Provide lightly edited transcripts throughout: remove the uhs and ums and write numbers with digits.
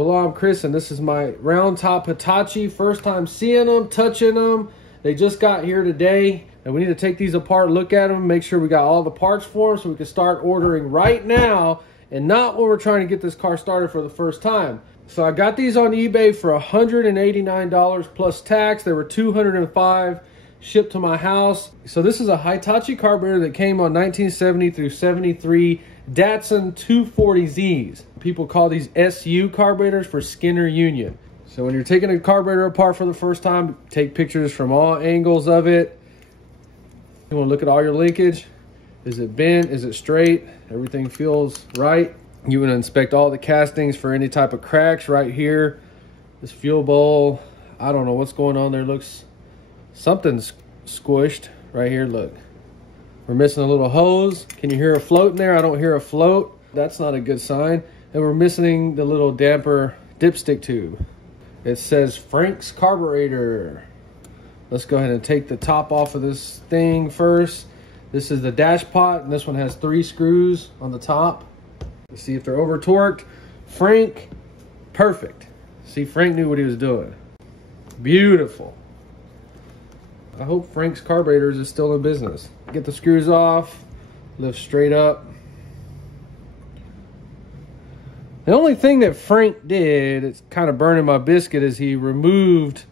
Well, I'm Chris, and this is my Round Top Hitachi. First time seeing them, touching them. They just got here today, and we need to take these apart, look at them, make sure we got all the parts for them so we can start ordering right now, and not when we're trying to get this car started for the first time. So I got these on eBay for $189 plus tax. They were $205 shipped to my house. So this is a Hitachi carburetor that came on 1970 through 73 Datsun 240Zs. People call these SU carburetors for Skinner Union. So when you're taking a carburetor apart for the first time, take pictures from all angles of it. You want to look at all your linkage. Is it bent? Is it straight? Everything feels right. You want to inspect all the castings for any type of cracks right here. This fuel bowl, I don't know what's going on there. Looks something's squished right here. Look, we're missing a little hose. Can you hear a float in there? I don't hear a float. That's not a good sign. And we're missing the little damper dipstick tube. It says Frank's carburetor. Let's go ahead and take the top off of this thing first. This is the dash pot, and this one has 3 screws on the top. Let's see if they're over torqued. Frank, perfect. See, Frank knew what he was doing. Beautiful. I hope Frank's Carburetors is still in business. Get the screws off, lift straight up. The only thing that Frank did, it's kind of burning my biscuit, is he removed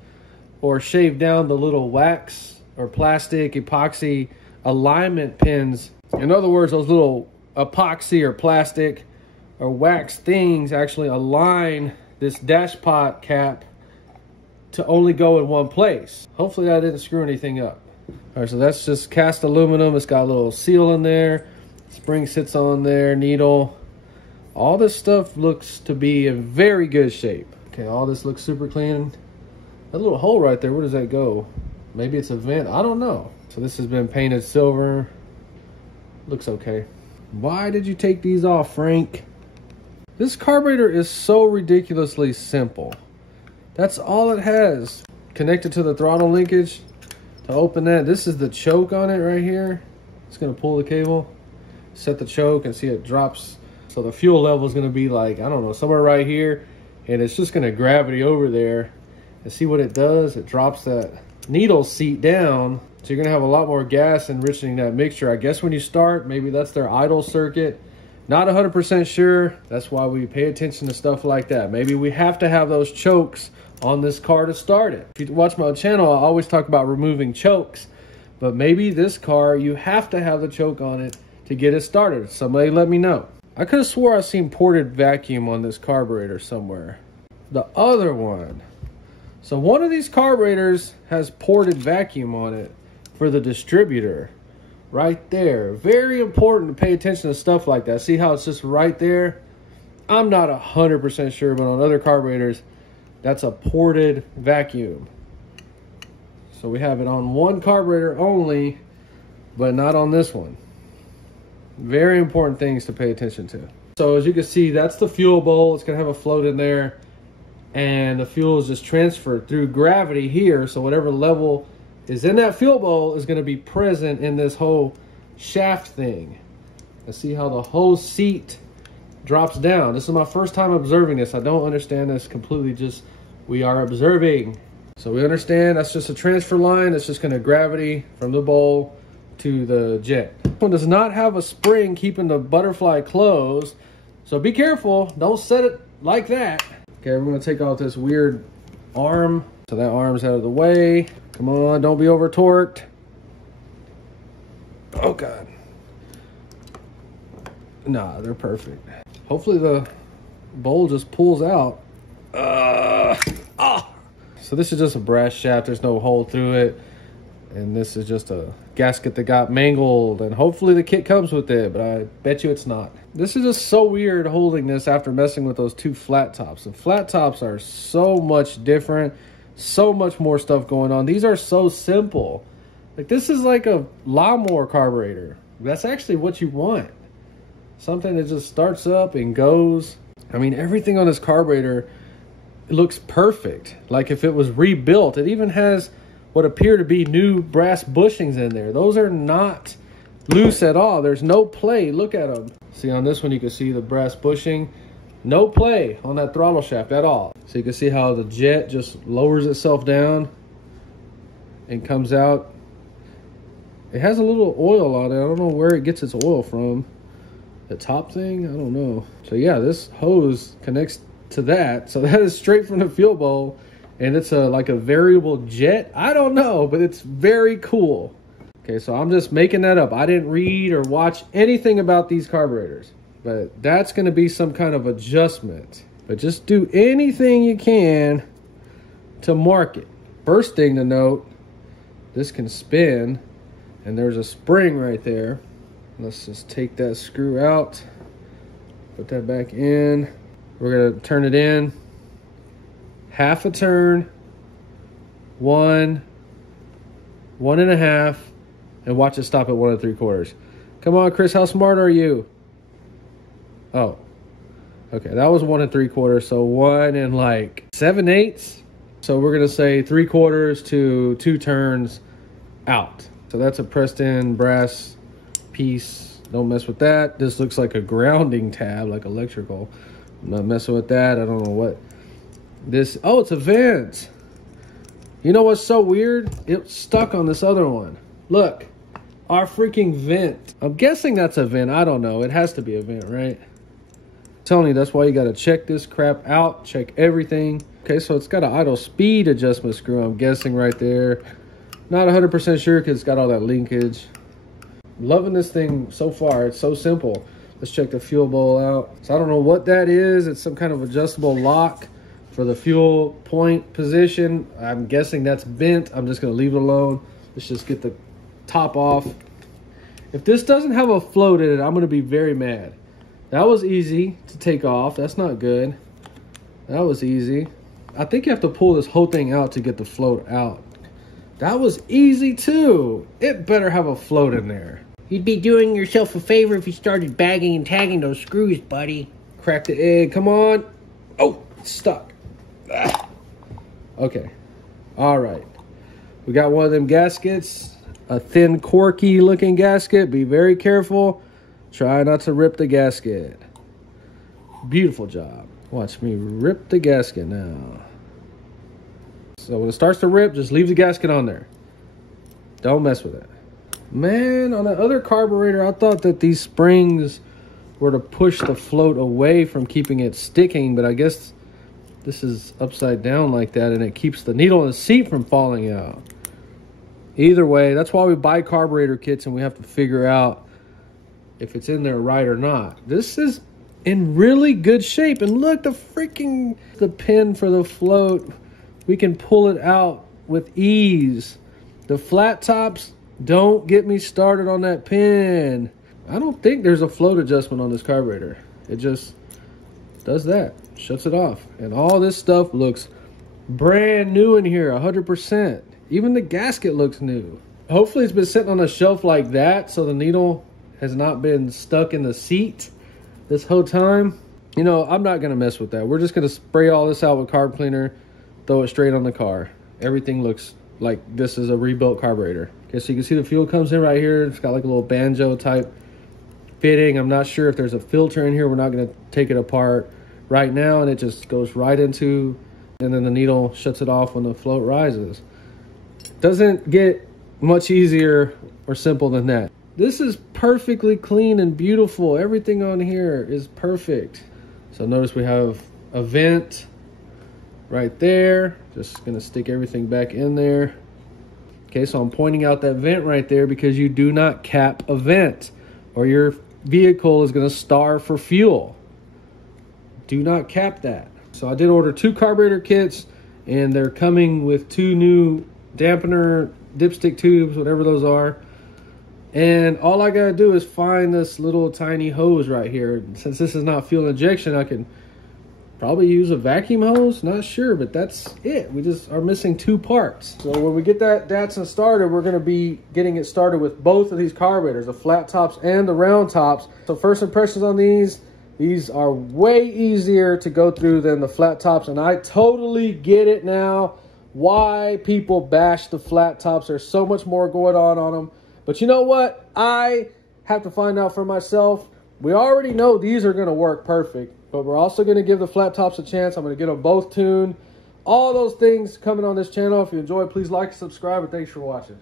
or shaved down the little wax or plastic epoxy alignment pins. In other words, those little epoxy or plastic or wax things actually align this dash pot cap to only go in one place. Hopefully that didn't screw anything up. All right, so that's just cast aluminum. It's got a little seal in there. Spring sits on there, needle. All this stuff looks to be in very good shape. Okay, all this looks super clean. That little hole right there, where does that go? Maybe it's a vent, I don't know. So this has been painted silver. Looks okay. Why did you take these off, Frank? This carburetor is so ridiculously simple. That's all it has. Connected to the throttle linkage. To open that, this is the choke on it right here. It's gonna pull the cable, set the choke, and see it drops. So the fuel level is gonna be like, I don't know, somewhere right here. And it's just gonna gravity over there. And see what it does? It drops that needle seat down. So you're gonna have a lot more gas enriching that mixture. I guess when you start, maybe that's their idle circuit. Not 100% sure. That's why we pay attention to stuff like that. Maybe we have to have those chokes on this car to start it. If you watch my channel, I always talk about removing chokes. But maybe this car, you have to have the choke on it to get it started. Somebody let me know. I could have swore I seen ported vacuum on this carburetor somewhere. The other one. So one of these carburetors has ported vacuum on it for the distributor. Right there. Very important to pay attention to stuff like that. See how it's just right there? I'm not 100% sure, but on other carburetors, that's a ported vacuum. So we have it on one carburetor only, but not on this one. Very important things to pay attention to. So as you can see, that's the fuel bowl. It's gonna have a float in there, and the fuel is just transferred through gravity here. So whatever level is in that fuel bowl is gonna be present in this whole shaft thing. Let's see how the whole seat drops down. This is my first time observing this. I don't understand this completely, just we are observing. So we understand that's just a transfer line. It's just gonna gravity from the bowl to the jet. This one does not have a spring keeping the butterfly closed. So be careful, don't set it like that. Okay, we're gonna take off this weird arm. So that arm's out of the way. Come on, don't be over torqued. Oh God. Nah, they're perfect. Hopefully the bowl just pulls out. So this is just a brass shaft. There's no hole through it. And this is just a gasket that got mangled. And hopefully the kit comes with it, but I bet you it's not. This is just so weird holding this after messing with those 2 flat tops. The flat tops are so much different. So much more stuff going on. These are so simple. Like, this is like a lawnmower carburetor. That's actually what you want. Something that just starts up and goes. I mean, everything on this carburetor looks perfect. Like if it was rebuilt. It even has what appear to be new brass bushings in there. Those are not loose at all. There's no play. Look at them. See, on this one you can see the brass bushing. No play on that throttle shaft at all. So you can see how the jet just lowers itself down and comes out. It has a little oil on it. I don't know where it gets its oil from. The top thing? I don't know. So yeah, this hose connects to that. So that is straight from the fuel bowl. And it's like a variable jet. I don't know, but it's very cool. Okay, so I'm just making that up. I didn't read or watch anything about these carburetors. But that's going to be some kind of adjustment. But just do anything you can to mark it. First thing to note, this can spin. And there's a spring right there. Let's just take that screw out. Put that back in. We're going to turn it in. Half a turn. 1, 1.5. And watch it stop at 1 3/4. Come on, Chris, how smart are you? Oh. Okay, that was 1 3/4. So 1 and like 7/8. So we're going to say 3/4 to 2 turns out. So that's a pressed in brass piece. Don't mess with that. This looks like a grounding tab, like electrical. I'm not messing with that. I don't know what this. Oh, it's a vent. You know what's so weird? It's stuck on this other one. Look, our freaking vent. I'm guessing that's a vent. I don't know. It has to be a vent, right? I'm telling you, that's why you got to check this crap out. Check everything. Okay, so it's got an idle speed adjustment screw, I'm guessing, right there. Not 100% sure because it's got all that linkage. Loving this thing so far. It's so simple. Let's check the fuel bowl out. So I don't know what that is. It's some kind of adjustable lock for the fuel point position. I'm guessing that's bent. I'm just going to leave it alone. Let's just get the top off. If this doesn't have a float in it, I'm going to be very mad. That was easy to take off. That's not good. That was easy. I think you have to pull this whole thing out to get the float out. That was easy too. It better have a float in there. You'd be doing yourself a favor if you started bagging and tagging those screws, buddy. Crack the egg, come on. Oh, it's stuck. Okay, all right. We got one of them gaskets, a thin corky looking gasket. Be very careful. Try not to rip the gasket. Beautiful job. Watch me rip the gasket now. So when it starts to rip, just leave the gasket on there. Don't mess with it. Man, on the other carburetor, I thought that these springs were to push the float away from keeping it sticking, but I guess this is upside down like that, and it keeps the needle in the seat from falling out. Either way, that's why we buy carburetor kits, and we have to figure out if it's in there right or not. This is in really good shape, and look, the pin for the float. We can pull it out with ease. The flat tops, don't get me started on that pin. I don't think there's a float adjustment on this carburetor. It just does that, shuts it off. And all this stuff looks brand new in here, 100%. Even the gasket looks new. Hopefully it's been sitting on a shelf like that so the needle has not been stuck in the seat this whole time. You know, I'm not gonna mess with that. We're just gonna spray all this out with carb cleaner, throw it straight on the car. Everything looks like this is a rebuilt carburetor. Okay, so you can see the fuel comes in right here. It's got like a little banjo type fitting. I'm not sure if there's a filter in here. We're not gonna take it apart right now, and it just goes right into, and then the needle shuts it off when the float rises. Doesn't get much easier or simple than that. This is perfectly clean and beautiful. Everything on here is perfect. So notice we have a vent right there. Just gonna stick everything back in there. Okay, so I'm pointing out that vent right there because you do not cap a vent or your vehicle is gonna starve for fuel. Do not cap that. So I did order 2 carburetor kits, and they're coming with 2 new dampener dipstick tubes, whatever those are. And all I gotta do is find this little tiny hose right here. Since this is not fuel injection, I can probably use a vacuum hose, not sure, but that's it. We just are missing 2 parts. So when we get that Datsun started, we're gonna be getting it started with both of these carburetors, the flat tops and the round tops. So first impressions on these are way easier to go through than the flat tops, and I totally get it now why people bash the flat tops. There's so much more going on them. But you know what? I have to find out for myself. We already know these are gonna work perfect. But we're also going to give the flat tops a chance. I'm going to get them both tuned. All those things coming on this channel. If you enjoy, please like and subscribe, and thanks for watching.